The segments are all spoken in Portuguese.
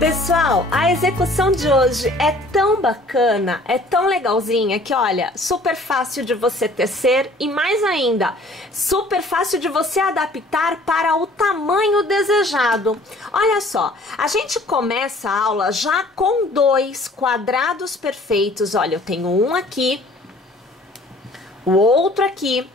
Pessoal, a execução de hoje é tão bacana, é tão legalzinha que, olha, super fácil de você tecer e mais ainda, super fácil de você adaptar para o tamanho desejado. Olha só, a gente começa a aula já com 2 quadrados perfeitos. Olha, eu tenho um aqui, o outro aqui.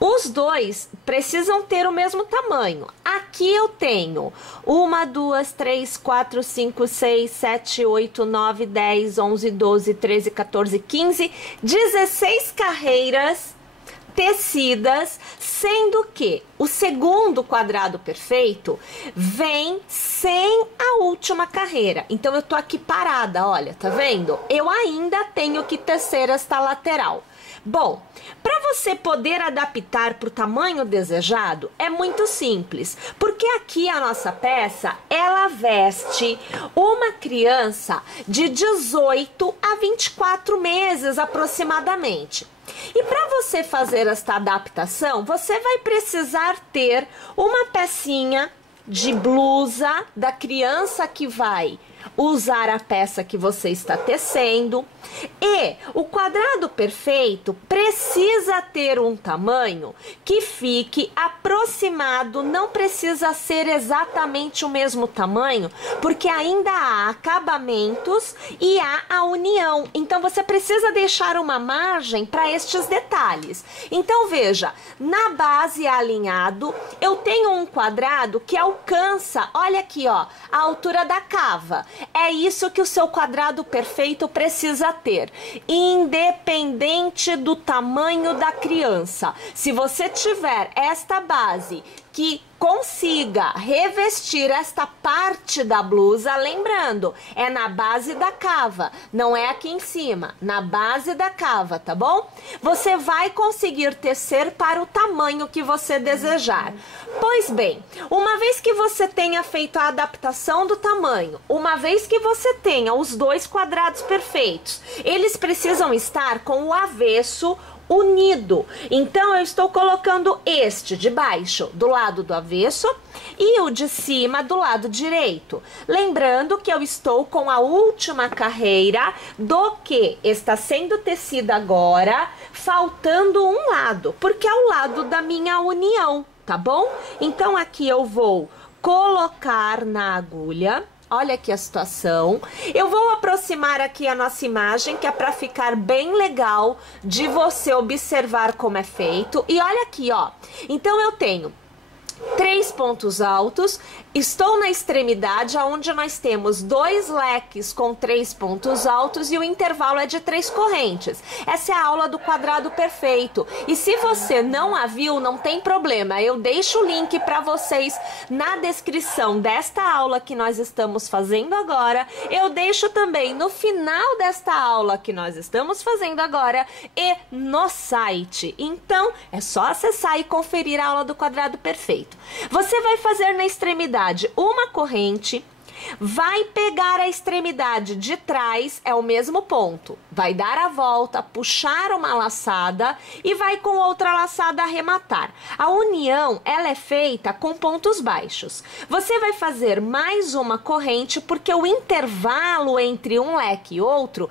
Os dois precisam ter o mesmo tamanho. Aqui eu tenho 1, 2, 3, 4, 5, 6, 7, 8, 9, 10, 11, 12, 13, 14, 15, 16 carreiras tecidas, sendo que o segundo quadrado perfeito vem sem a última carreira. Então eu tô aqui parada, olha, tá vendo? Eu ainda tenho que tecer esta lateral. Bom, para você poder adaptar para o tamanho desejado, é muito simples, porque aqui a nossa peça, ela veste uma criança de 18 a 24 meses aproximadamente. E para você fazer esta adaptação, você vai precisar ter uma pecinha de blusa da criança que vai usar a peça que você está tecendo. E o quadrado perfeito precisa ter um tamanho que fique aproximado, não precisa ser exatamente o mesmo tamanho, porque ainda há acabamentos e há a união. Então você precisa deixar uma margem para estes detalhes. Então veja, na base alinhado, eu tenho um quadrado que alcança, olha aqui, ó, a altura da cava. É isso que o seu quadrado perfeito precisa ter, independente do tamanho da criança. Se você tiver esta base que consiga revestir esta parte da blusa, lembrando, é na base da cava, não é aqui em cima, na base da cava, tá bom? Você vai conseguir tecer para o tamanho que você desejar. Pois bem, uma vez que você tenha feito a adaptação do tamanho, uma vez que você tenha os 2 quadrados perfeitos, eles precisam estar com o avesso unido. Então eu estou colocando este de baixo do lado do avesso e o de cima do lado direito. Lembrando que eu estou com a última carreira do que está sendo tecida agora, faltando um lado, porque é o lado da minha união, tá bom? Então aqui eu vou colocar na agulha. Olha aqui a situação. Eu vou aproximar aqui a nossa imagem, que é para ficar bem legal de você observar como é feito. E olha aqui, ó. Então eu tenho 3 pontos altos, estou na extremidade onde nós temos 2 leques com 3 pontos altos e o intervalo é de 3 correntes. Essa é a aula do quadrado perfeito. E se você não a viu, não tem problema, eu deixo o link para vocês na descrição desta aula que nós estamos fazendo agora. Eu deixo também no final desta aula que nós estamos fazendo agora e no site. Então, é só acessar e conferir a aula do quadrado perfeito. Você vai fazer na extremidade uma corrente, vai pegar a extremidade de trás, é o mesmo ponto, vai dar a volta, puxar uma laçada e vai com outra laçada arrematar. A união, ela é feita com pontos baixos. Você vai fazer mais uma corrente porque o intervalo entre um leque e outro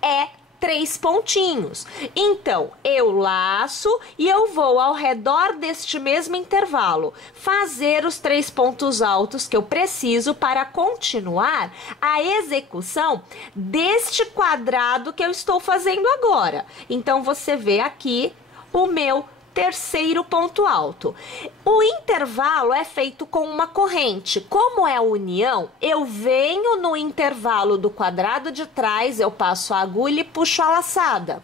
é 3 pontinhos. Então, eu laço e eu vou ao redor deste mesmo intervalo fazer os 3 pontos altos que eu preciso para continuar a execução deste quadrado que eu estou fazendo agora. Então, você vê aqui o meu terceiro ponto alto. O intervalo é feito com uma corrente. Como é a união, eu venho no intervalo do quadrado de trás, eu passo a agulha e puxo a laçada.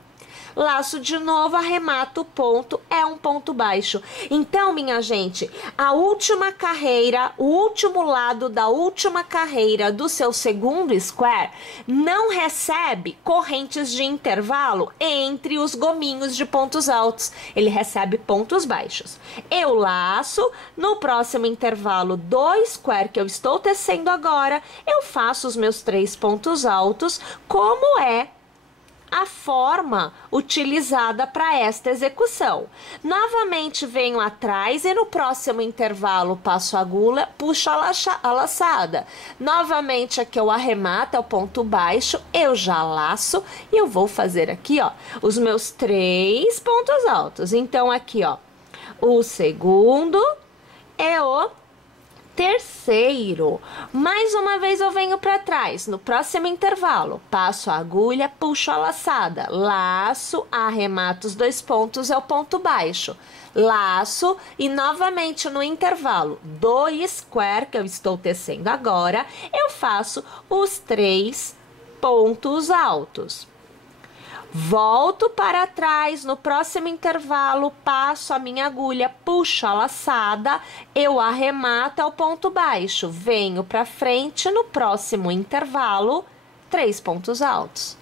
Laço de novo, arremato o ponto, é um ponto baixo. Então, minha gente, a última carreira, o último lado da última carreira do seu segundo square não recebe correntes de intervalo entre os gominhos de pontos altos. Ele recebe pontos baixos. Eu laço, no próximo intervalo do square que eu estou tecendo agora, eu faço os meus 3 pontos altos, como é a forma utilizada para esta execução. Novamente venho atrás e no próximo intervalo passo a agulha, puxo a laçada. Novamente aqui eu arremato ao ponto baixo, eu já laço e eu vou fazer aqui, ó, os meus 3 pontos altos. Então aqui, ó, o segundo é o terceiro. Mais uma vez eu venho para trás. No próximo intervalo, passo a agulha, puxo a laçada, laço, arremato os 2 pontos, é o ponto baixo. Laço e novamente no intervalo do square que eu estou tecendo agora, eu faço os 3 pontos altos. Volto para trás, no próximo intervalo, passo a minha agulha, puxo a laçada, eu arremato ao ponto baixo, venho para frente, no próximo intervalo, 3 pontos altos.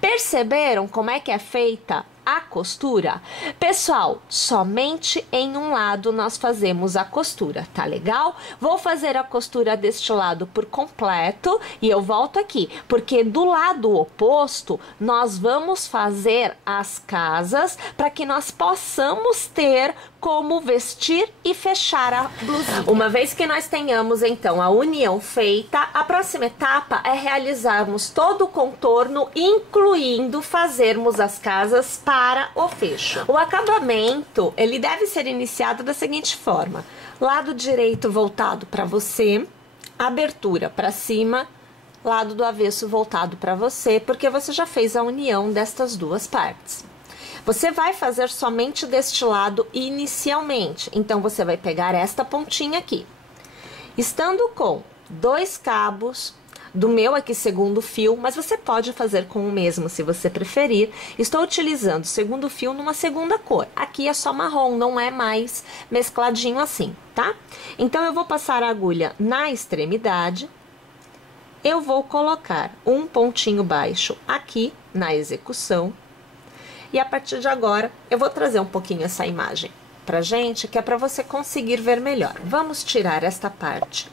Perceberam como é que é feita a costura? Pessoal, somente em um lado nós fazemos a costura, tá legal? Vou fazer a costura deste lado por completo e eu volto aqui, porque do lado oposto nós vamos fazer as casas para que nós possamos ter como vestir e fechar a blusinha. Uma vez que nós tenhamos então a união feita, a próxima etapa é realizarmos todo o contorno, incluindo fazermos as casas para o fecho. O acabamento, ele deve ser iniciado da seguinte forma: lado direito voltado para você, abertura para cima, lado do avesso voltado para você, porque você já fez a união destas duas partes. Você vai fazer somente deste lado inicialmente, então você vai pegar esta pontinha aqui. Estando com 2 cabos, do meu aqui segundo fio, mas você pode fazer com o mesmo se você preferir. Estou utilizando o segundo fio numa segunda cor. Aqui é só marrom, não é mais mescladinho assim, tá? Então eu vou passar a agulha na extremidade. Eu vou colocar um pontinho baixo aqui na execução. E a partir de agora, eu vou trazer um pouquinho essa imagem pra gente, que é para você conseguir ver melhor. Vamos tirar esta parte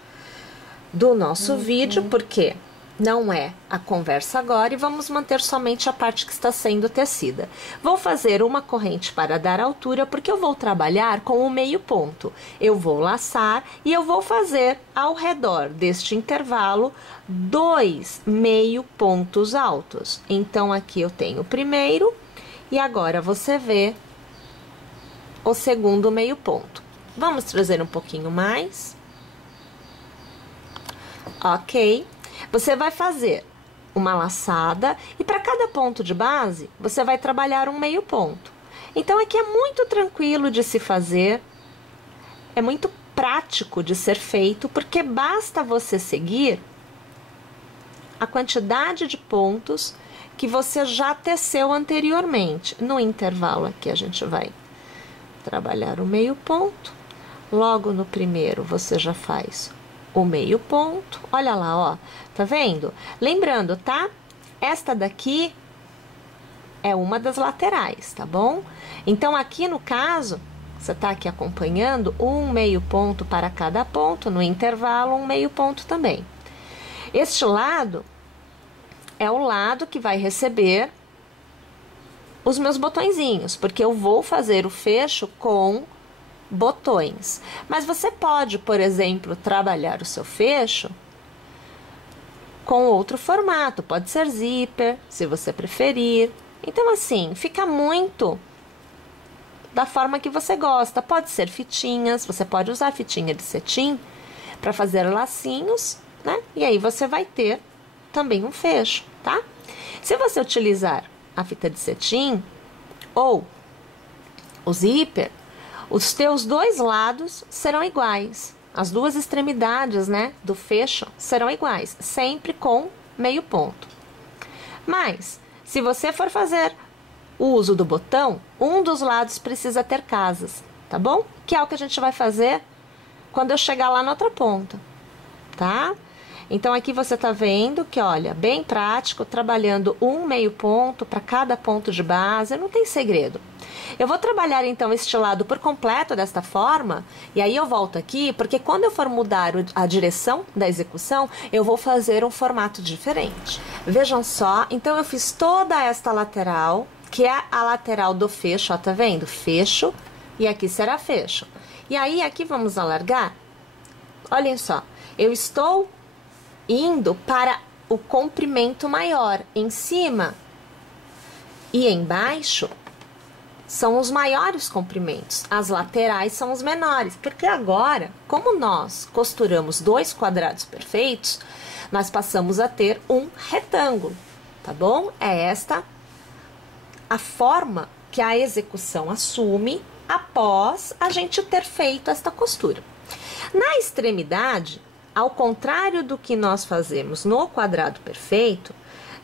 do nosso vídeo, porque não é a conversa agora, e vamos manter somente a parte que está sendo tecida. Vou fazer uma corrente para dar altura, porque eu vou trabalhar com o meio ponto. Eu vou laçar e eu vou fazer ao redor deste intervalo 2 meio pontos altos. Então, aqui eu tenho o primeiro, e agora você vê o segundo meio ponto. Vamos trazer um pouquinho mais. Ok. Você vai fazer uma laçada e para cada ponto de base, você vai trabalhar um meio ponto. Então, aqui é muito tranquilo de se fazer, é muito prático de ser feito, porque basta você seguir a quantidade de pontos que você já teceu anteriormente. No intervalo aqui a gente vai trabalhar o meio ponto. Logo no primeiro você já faz o meio ponto. Olha lá, ó. Tá vendo? Lembrando, tá? Esta daqui é uma das laterais, tá bom? Então, aqui no caso, você tá aqui acompanhando um meio ponto para cada ponto. No intervalo, um meio ponto também. Este lado é o lado que vai receber os meus botõezinhos, porque eu vou fazer o fecho com botões. Mas você pode, por exemplo, trabalhar o seu fecho com outro formato, pode ser zíper, se você preferir. Então, assim, fica muito da forma que você gosta. Pode ser fitinhas, você pode usar fitinha de cetim para fazer lacinhos, né? E aí você vai ter também um fecho, tá? Se você utilizar a fita de cetim ou o zíper, os teus 2 lados serão iguais. As 2 extremidades, né, do fecho serão iguais, sempre com meio ponto. Mas, se você for fazer o uso do botão, um dos lados precisa ter casas, tá bom? Que é o que a gente vai fazer quando eu chegar lá na outra ponta, tá? Então, aqui você tá vendo que, olha, bem prático, trabalhando um meio ponto para cada ponto de base, não tem segredo. Eu vou trabalhar, então, este lado por completo desta forma, e aí eu volto aqui, porque quando eu for mudar a direção da execução, eu vou fazer um formato diferente. Vejam só, então eu fiz toda esta lateral, que é a lateral do fecho, ó, tá vendo? Fecho, e aqui será fecho. E aí, aqui vamos alargar. Olhem só, eu estou indo para o comprimento maior. Em cima e embaixo são os maiores comprimentos, as laterais são os menores, porque agora, como nós costuramos dois quadrados perfeitos, nós passamos a ter um retângulo, tá bom? É esta a forma que a execução assume após a gente ter feito esta costura. Na extremidade, ao contrário do que nós fazemos no quadrado perfeito,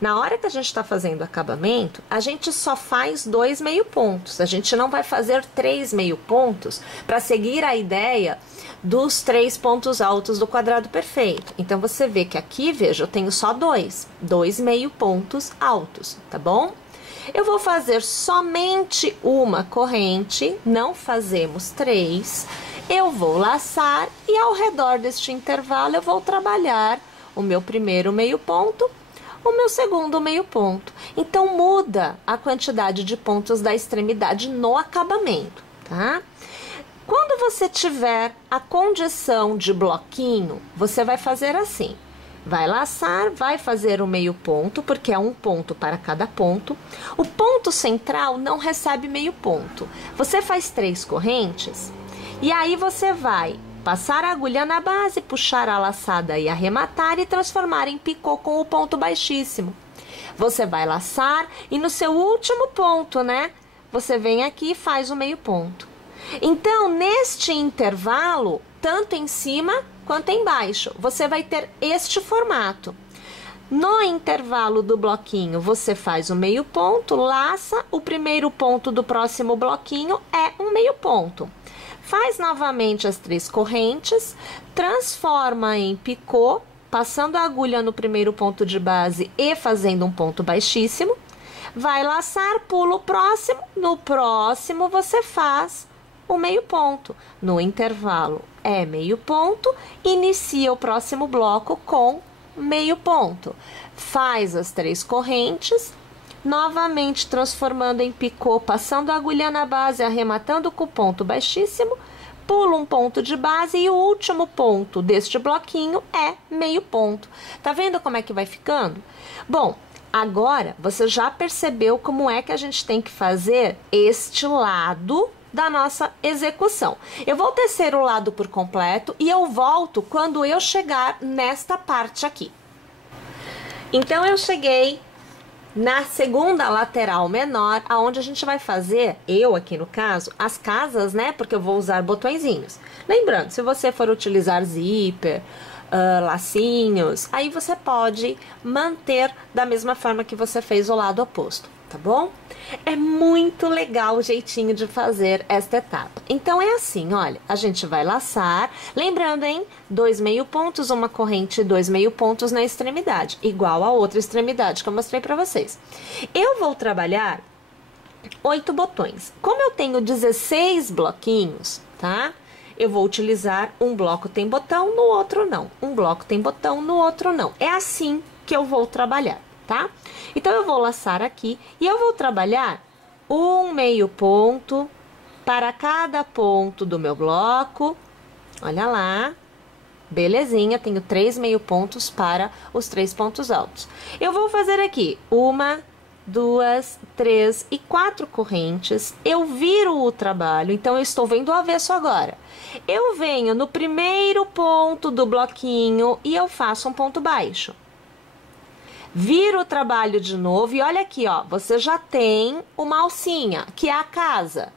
na hora que a gente está fazendo acabamento, a gente só faz 2 meio pontos. A gente não vai fazer 3 meio pontos para seguir a ideia dos 3 pontos altos do quadrado perfeito. Então, você vê que aqui, veja, eu tenho só 2 meio pontos altos, tá bom? Eu vou fazer somente uma corrente, não fazemos 3. Eu vou laçar e ao redor deste intervalo eu vou trabalhar o meu primeiro meio ponto, o meu segundo meio ponto. Então, muda a quantidade de pontos da extremidade no acabamento, tá? Quando você tiver a condição de bloquinho, você vai fazer assim. Vai laçar, vai fazer o meio ponto, porque é um ponto para cada ponto. O ponto central não recebe meio ponto. Você faz 3 correntes e aí você vai passar a agulha na base, puxar a laçada e arrematar e transformar em picô com o ponto baixíssimo. Você vai laçar e no seu último ponto, né? Você vem aqui e faz o meio ponto. Então, neste intervalo, tanto em cima quanto embaixo, você vai ter este formato. No intervalo do bloquinho, você faz o meio ponto, laça, o primeiro ponto do próximo bloquinho é um meio ponto. Faz novamente as 3 correntes, transforma em picô, passando a agulha no primeiro ponto de base e fazendo um ponto baixíssimo. Vai laçar, pula o próximo, no próximo você faz o meio ponto. No intervalo é meio ponto, inicia o próximo bloco com meio ponto. Faz as 3 correntes, novamente transformando em picô, passando a agulha na base, arrematando com ponto baixíssimo, pula um ponto de base e o último ponto deste bloquinho é meio ponto. Tá vendo como é que vai ficando? Bom, agora você já percebeu como é que a gente tem que fazer este lado da nossa execução. Eu vou tecer o lado por completo e eu volto quando eu chegar nesta parte aqui. Então, eu cheguei na segunda lateral menor, aonde a gente vai fazer, eu aqui no caso, as casas, né? Porque eu vou usar botõezinhos. Lembrando, se você for utilizar zíper, lacinhos, aí você pode manter da mesma forma que você fez o lado oposto, tá bom? É muito legal o jeitinho de fazer esta etapa. Então, é assim, olha, a gente vai laçar, lembrando, hein? 2 meio pontos, uma corrente e 2 meio pontos na extremidade, igual a outra extremidade que eu mostrei pra vocês. Eu vou trabalhar 8 botões. Como eu tenho 16 bloquinhos, tá? Eu vou utilizar um bloco tem botão, no outro não. Um bloco tem botão, no outro não. É assim que eu vou trabalhar, tá? Então, eu vou laçar aqui e eu vou trabalhar um meio ponto para cada ponto do meu bloco. Olha lá, belezinha, tenho 3 meio pontos para os 3 pontos altos. Eu vou fazer aqui 1, 2, 3 e 4 correntes. Eu viro o trabalho, então eu estou vendo o avesso agora. Eu venho no primeiro ponto do bloquinho e eu faço um ponto baixo. Viro o trabalho de novo e olha aqui, ó, você já tem uma alcinha, que é a casa.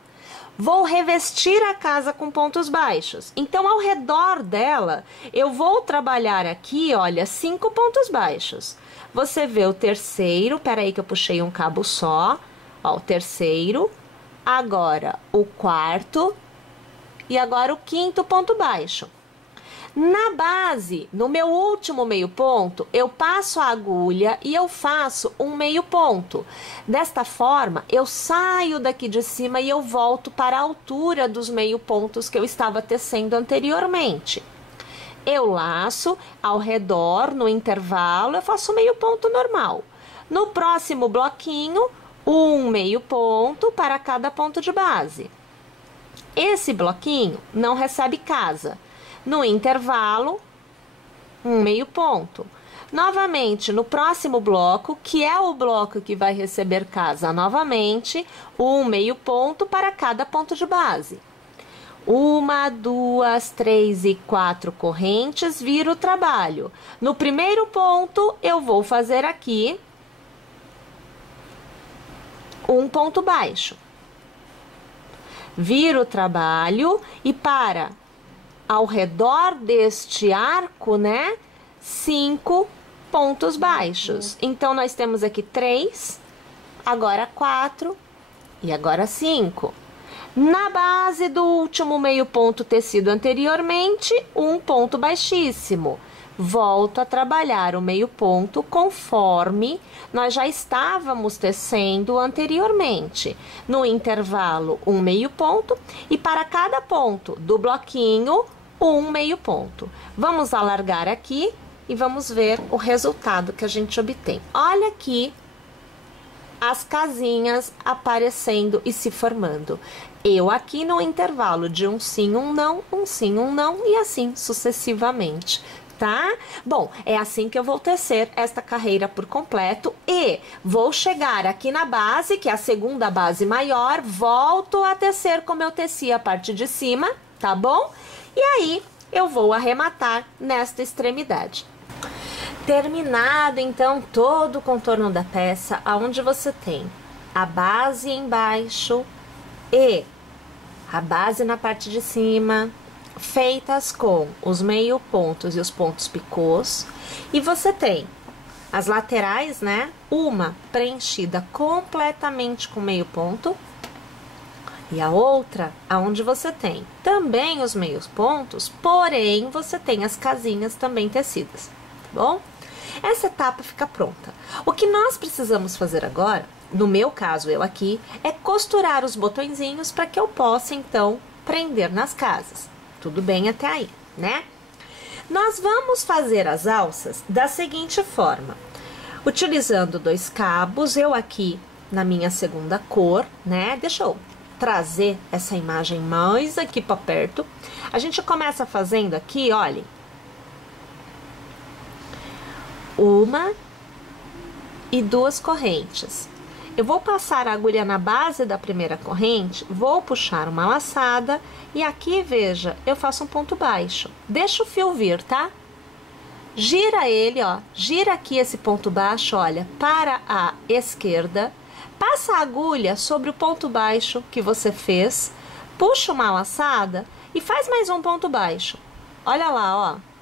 Vou revestir a casa com pontos baixos. Então, ao redor dela, eu vou trabalhar aqui, olha, 5 pontos baixos. Você vê o terceiro, peraí que eu puxei um cabo só, ó, o terceiro, agora o quarto e agora o quinto ponto baixo. Na base, no meu último meio ponto, eu passo a agulha e eu faço um meio ponto. Desta forma, eu saio daqui de cima e eu volto para a altura dos meio pontos que eu estava tecendo anteriormente. Eu laço ao redor, no intervalo, eu faço meio ponto normal. No próximo bloquinho, um meio ponto para cada ponto de base. Esse bloquinho não recebe casa. No intervalo, um meio ponto. Novamente, no próximo bloco, que é o bloco que vai receber casa novamente, um meio ponto para cada ponto de base. 1, 2, 3 e 4 correntes, viro o trabalho. No primeiro ponto, eu vou fazer aqui um ponto baixo. Viro o trabalho e para ao redor deste arco, né, 5 pontos baixos. Então, nós temos aqui 3, agora 4 e agora 5. Na base do último meio ponto tecido anteriormente, um ponto baixíssimo. Volto a trabalhar o meio ponto conforme nós já estávamos tecendo anteriormente. No intervalo, um meio ponto e para cada ponto do bloquinho, um meio ponto. Vamos alargar aqui e vamos ver o resultado que a gente obtém. Olha aqui as casinhas aparecendo e se formando. Eu aqui no intervalo de um sim, um não, um sim, um não e assim sucessivamente, tá? Bom, é assim que eu vou tecer esta carreira por completo e vou chegar aqui na base, que é a segunda base maior, volto a tecer como eu teci a parte de cima, tá bom? E aí eu vou arrematar nesta extremidade. Terminado então todo o contorno da peça, aonde você tem a base embaixo e a base na parte de cima, feitas com os meio pontos e os pontos picôs, e você tem as laterais, né? Uma preenchida completamente com meio ponto e a outra aonde você tem também os meios pontos, porém você tem as casinhas também tecidas, tá bom? Essa etapa fica pronta. O que nós precisamos fazer agora, no meu caso, eu aqui, é costurar os botõezinhos para que eu possa, então, prender nas casas. Tudo bem até aí, né? Nós vamos fazer as alças da seguinte forma. Utilizando 2 cabos, eu aqui na minha segunda cor, né? Deixa eu trazer essa imagem mais aqui para perto. A gente começa fazendo aqui, olhem. 1 e 2 correntes. Eu vou passar a agulha na base da primeira corrente, vou puxar uma laçada e aqui, veja, eu faço um ponto baixo. Deixa o fio vir, tá? Gira ele, ó, gira aqui esse ponto baixo, olha, para a esquerda, passa a agulha sobre o ponto baixo que você fez, puxa uma laçada e faz mais um ponto baixo. Olha lá, ó.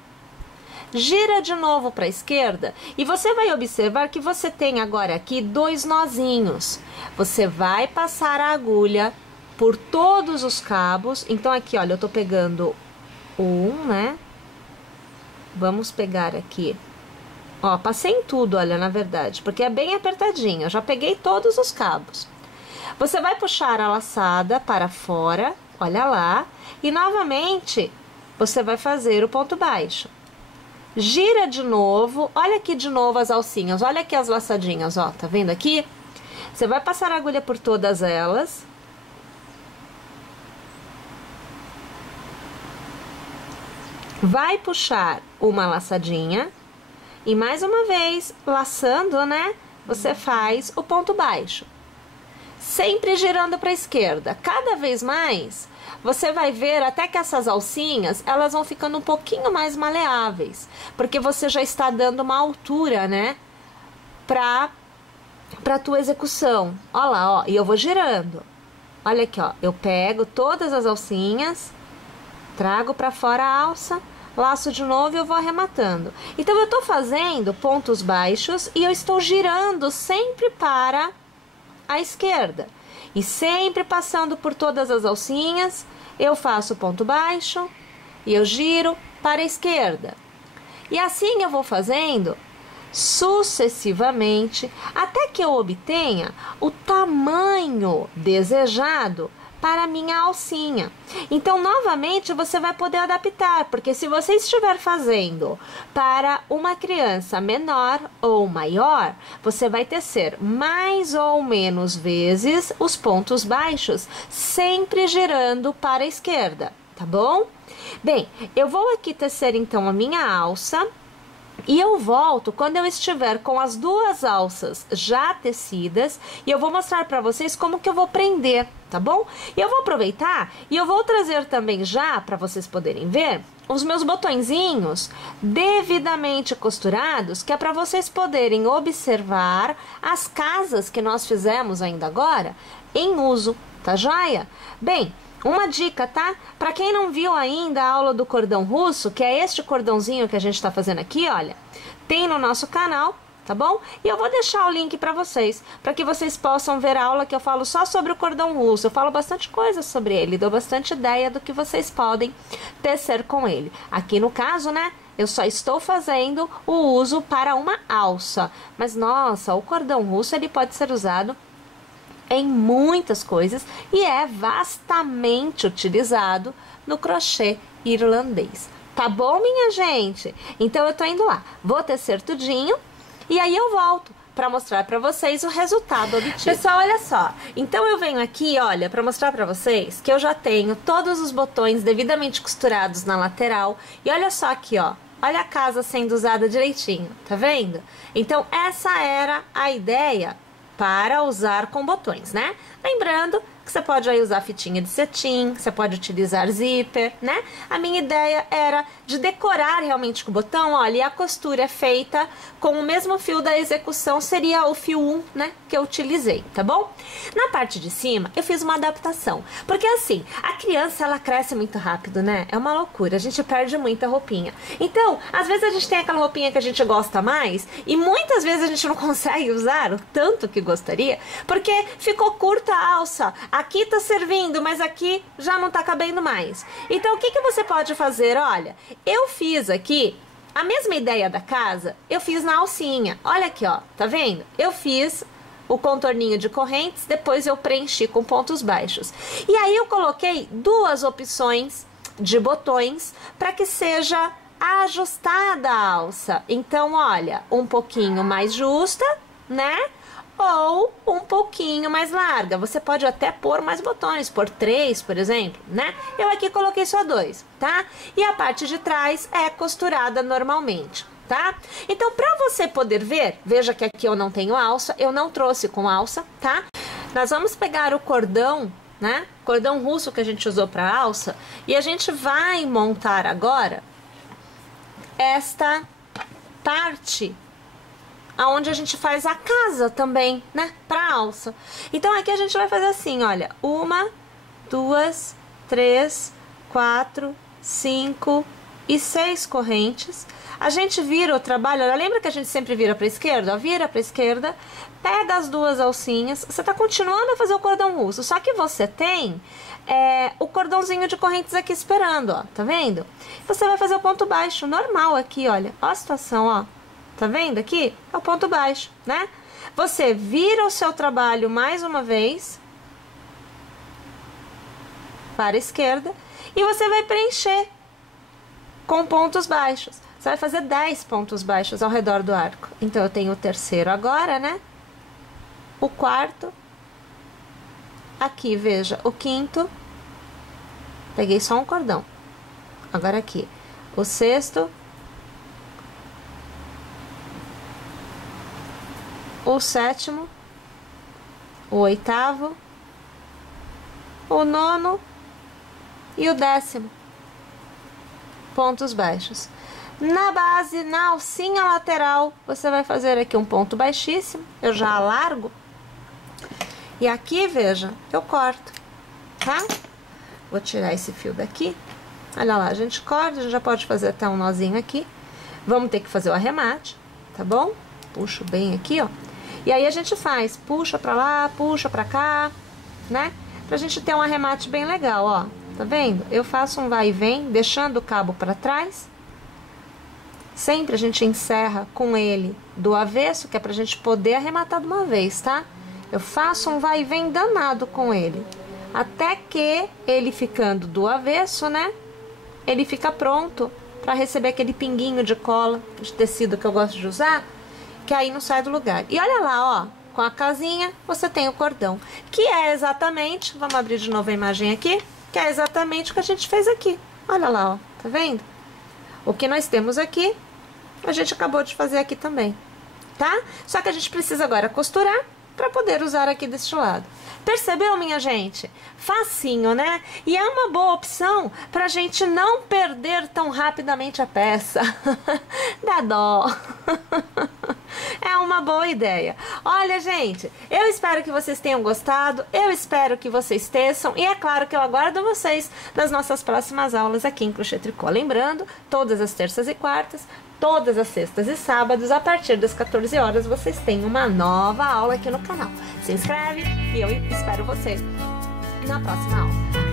Gira de novo para a esquerda e você vai observar que você tem agora aqui 2 nozinhos. Você vai passar a agulha por todos os cabos. Então, aqui, olha, eu tô pegando um, né? Vamos pegar aqui. Ó, passei em tudo, olha, na verdade, porque é bem apertadinho. Eu já peguei todos os cabos. Você vai puxar a laçada para fora, olha lá, e novamente você vai fazer o ponto baixo. Gira de novo, olha aqui de novo as alcinhas, olha aqui as laçadinhas, ó, tá vendo aqui? Você vai passar a agulha por todas elas. Vai puxar uma laçadinha e mais uma vez, laçando, né? Você faz o ponto baixo. Sempre girando para a esquerda. Cada vez mais, você vai ver até que essas alcinhas, elas vão ficando um pouquinho mais maleáveis, porque você já está dando uma altura, né, para tua execução. Olha lá, ó, e eu vou girando. Olha aqui, ó, eu pego todas as alcinhas, trago para fora a alça, laço de novo e eu vou arrematando. Então, eu tô fazendo pontos baixos e eu estou girando sempre para a esquerda. E sempre passando por todas as alcinhas, eu faço ponto baixo e eu giro para a esquerda. E assim eu vou fazendo sucessivamente até que eu obtenha o tamanho desejado para a minha alcinha. Então, novamente, você vai poder adaptar, porque se você estiver fazendo para uma criança menor ou maior, você vai tecer mais ou menos vezes os pontos baixos, sempre girando para a esquerda, tá bom? Bem, eu vou aqui tecer então a minha alça. E eu volto quando eu estiver com as duas alças já tecidas e eu vou mostrar para vocês como que eu vou prender, tá bom? E eu vou aproveitar e eu vou trazer também já, para vocês poderem ver, os meus botõezinhos devidamente costurados, que é para vocês poderem observar as casas que nós fizemos ainda agora em uso, tá joia? Bem, uma dica, tá? Para quem não viu ainda a aula do cordão russo, que é este cordãozinho que a gente está fazendo aqui, olha, tem no nosso canal, tá bom? E eu vou deixar o link para vocês que vocês possam ver a aula que eu falo só sobre o cordão russo. Eu falo bastante coisa sobre ele, dou bastante ideia do que vocês podem tecer com ele. Aqui no caso, né, eu só estou fazendo o uso para uma alça. Mas, nossa, o cordão russo, ele pode ser usado em muitas coisas e é vastamente utilizado no crochê irlandês. Tá bom, minha gente? Então eu tô indo lá, vou tecer tudinho e aí eu volto para mostrar para vocês o resultado obtido. Pessoal, olha só. Então eu venho aqui, olha, para mostrar para vocês que eu já tenho todos os botões devidamente costurados na lateral e olha só aqui, ó. Olha a casa sendo usada direitinho, tá vendo? Então essa era a ideia para usar com botões, né? Lembrando que você pode aí usar fitinha de cetim, você pode utilizar zíper, né? A minha ideia era de decorar realmente com o botão, olha, e a costura é feita com o mesmo fio da execução, seria o fio 1, né, que eu utilizei, tá bom? Na parte de cima, eu fiz uma adaptação, porque assim, a criança, ela cresce muito rápido, né? É uma loucura, a gente perde muita roupinha. Então, às vezes a gente tem aquela roupinha que a gente gosta mais, e muitas vezes a gente não consegue usar o tanto que gostaria, porque ficou curta a alça, aqui tá servindo, mas aqui já não tá cabendo mais. Então, o que que você pode fazer? Olha, eu fiz aqui a mesma ideia da casa, eu fiz na alcinha. Olha aqui, ó, tá vendo? Eu fiz o contorninho de correntes, depois eu preenchi com pontos baixos. E aí eu coloquei duas opções de botões para que seja ajustada a alça. Então, olha, um pouquinho mais justa, né? Ou um pouquinho mais larga. Você pode até pôr mais botões, pôr 3, por exemplo, né? Eu aqui coloquei só 2, tá? E a parte de trás é costurada normalmente, tá? Então, para você poder ver, veja que aqui eu não tenho alça, eu não trouxe com alça, tá? Nós vamos pegar o cordão, né? Cordão russo que a gente usou para alça, e a gente vai montar agora esta parte aonde a gente faz a casa também, né, pra alça. Então aqui a gente vai fazer assim, olha, 1, 2, 3, 4, 5 e 6 correntes. A gente vira o trabalho, olha, lembra que a gente sempre vira pra esquerda? Ó, vira pra esquerda, pega as duas alcinhas, você tá continuando a fazer o cordão russo, só que você tem o cordãozinho de correntes aqui esperando, ó, tá vendo? Você vai fazer o ponto baixo, normal aqui, olha, ó a situação, ó. Tá vendo aqui? É o ponto baixo, né? Você vira o seu trabalho mais uma vez para a esquerda e você vai preencher com pontos baixos. Você vai fazer 10 pontos baixos ao redor do arco. Então, eu tenho o terceiro agora, né? O quarto. Aqui, veja, o quinto. Peguei só um cordão. Agora aqui, o sexto. O sétimo, o oitavo, o nono e o 10º. Pontos baixos. Na base, na alcinha lateral, você vai fazer aqui um ponto baixíssimo. Eu já alargo. E aqui, veja, eu corto, tá? Vou tirar esse fio daqui. Olha lá, a gente corta, a gente já pode fazer até um nozinho aqui. Vamos ter que fazer o arremate, tá bom? Puxo bem aqui, ó. E aí a gente faz, puxa pra lá, puxa pra cá, né? Pra gente ter um arremate bem legal, ó. Tá vendo? Eu faço um vai e vem, deixando o cabo pra trás, sempre a gente encerra com ele do avesso, que é pra gente poder arrematar de uma vez, tá? Eu faço um vai e vem danado com ele, até que ele ficando do avesso, né? Ele fica pronto para receber aquele pinguinho de cola, de tecido que eu gosto de usar, que aí não sai do lugar. E olha lá, ó, com a casinha você tem o cordão, que é exatamente, vamos abrir de novo a imagem aqui, que é exatamente o que a gente fez aqui. Olha lá, ó, tá vendo? O que nós temos aqui, a gente acabou de fazer aqui também, tá? Só que a gente precisa agora costurar para poder usar aqui deste lado. Percebeu, minha gente? Facinho, né? E é uma boa opção pra gente não perder tão rapidamente a peça. Dá dó. É uma boa ideia. Olha, gente, eu espero que vocês tenham gostado, eu espero que vocês teçam, e é claro que eu aguardo vocês nas nossas próximas aulas aqui em Crochê Tricô. Lembrando, todas as terças e quartas, todas as sextas e sábados, a partir das 14 horas, vocês têm uma nova aula aqui no canal. Se inscreve e eu espero você na próxima aula.